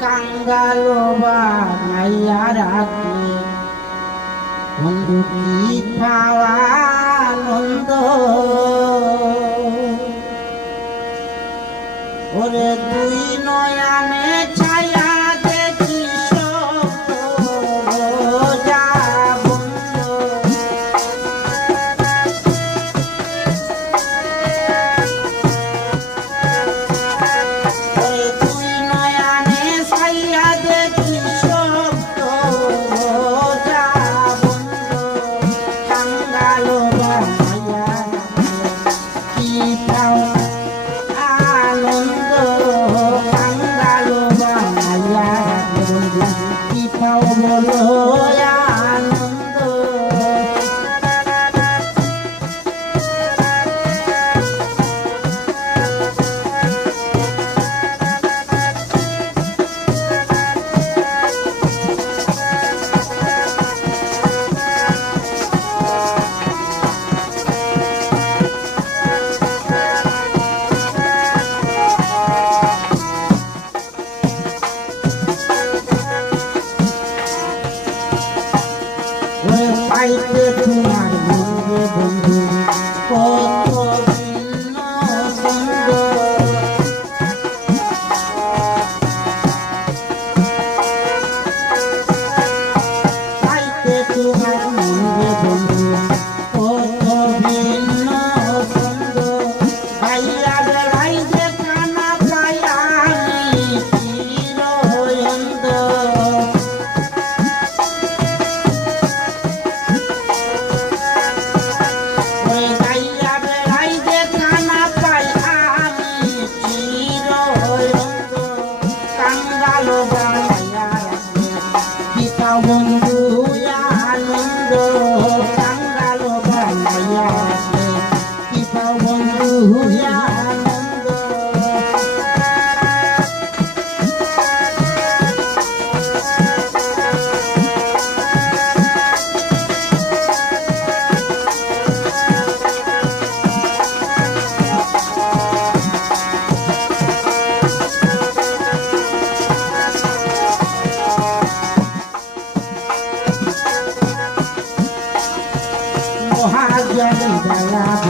কাঙ্গাল বানাইয়া রাখে বন্ধু কি পাওয়া We fight Bye. Bye. Bye. Bye. Bye. Bye. Bye. Bella, Bella.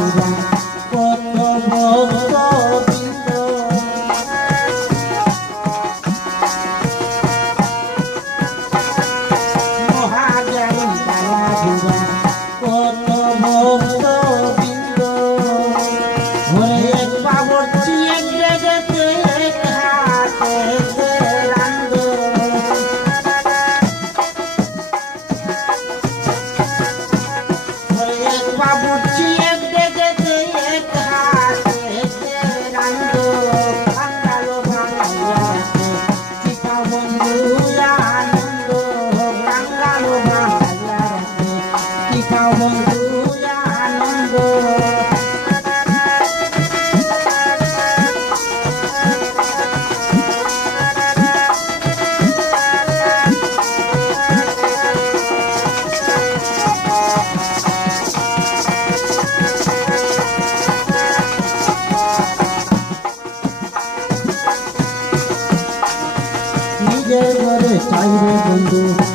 গেলে তাই রে বন্ধু